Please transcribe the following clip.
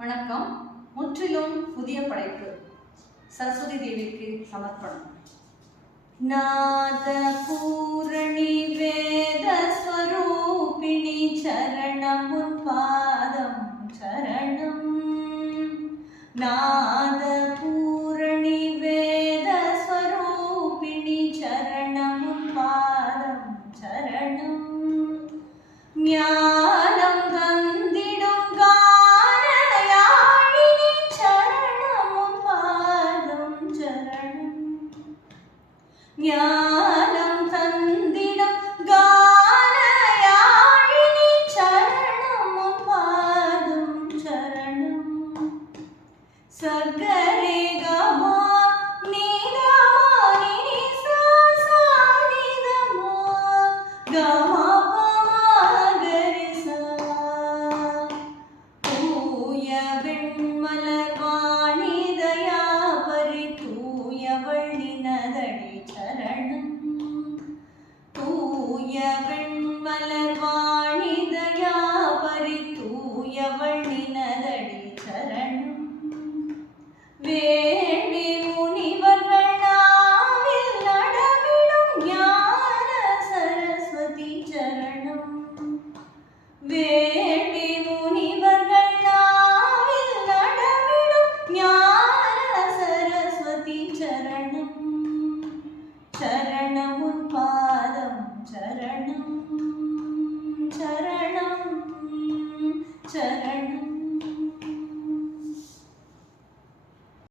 வணக்கம். முற்றிலும் புதிய படைப்பு சரஸ்வதி தேவிக்கு சமர்ப்பணம். நாத பூரணி வேத ஸ்வரூபிணி சரணம் உத்பாதம் சரணம். நாத பூரணி வேத ஸ்வரூபிணி சரணம் உத்பாதம் சரணம். ஞானம் தந்திடும் கானயாழினி சரணம் உத்பாதம் சரணம். ஞானம் தந்திடும் கானயாழினி சரணம் உத்பாதம் சரணம். சகரே கமா நீதமா நிசா சானிதமா கமா வேண்டி முனிவர்கள் நாவில் நடமிடும் ஞான சரஸ்வதி சரணம். வேண்டி முனிவர்கள் நாவில் நடமிடும் ஞான சரஸ்வதி சரணம்.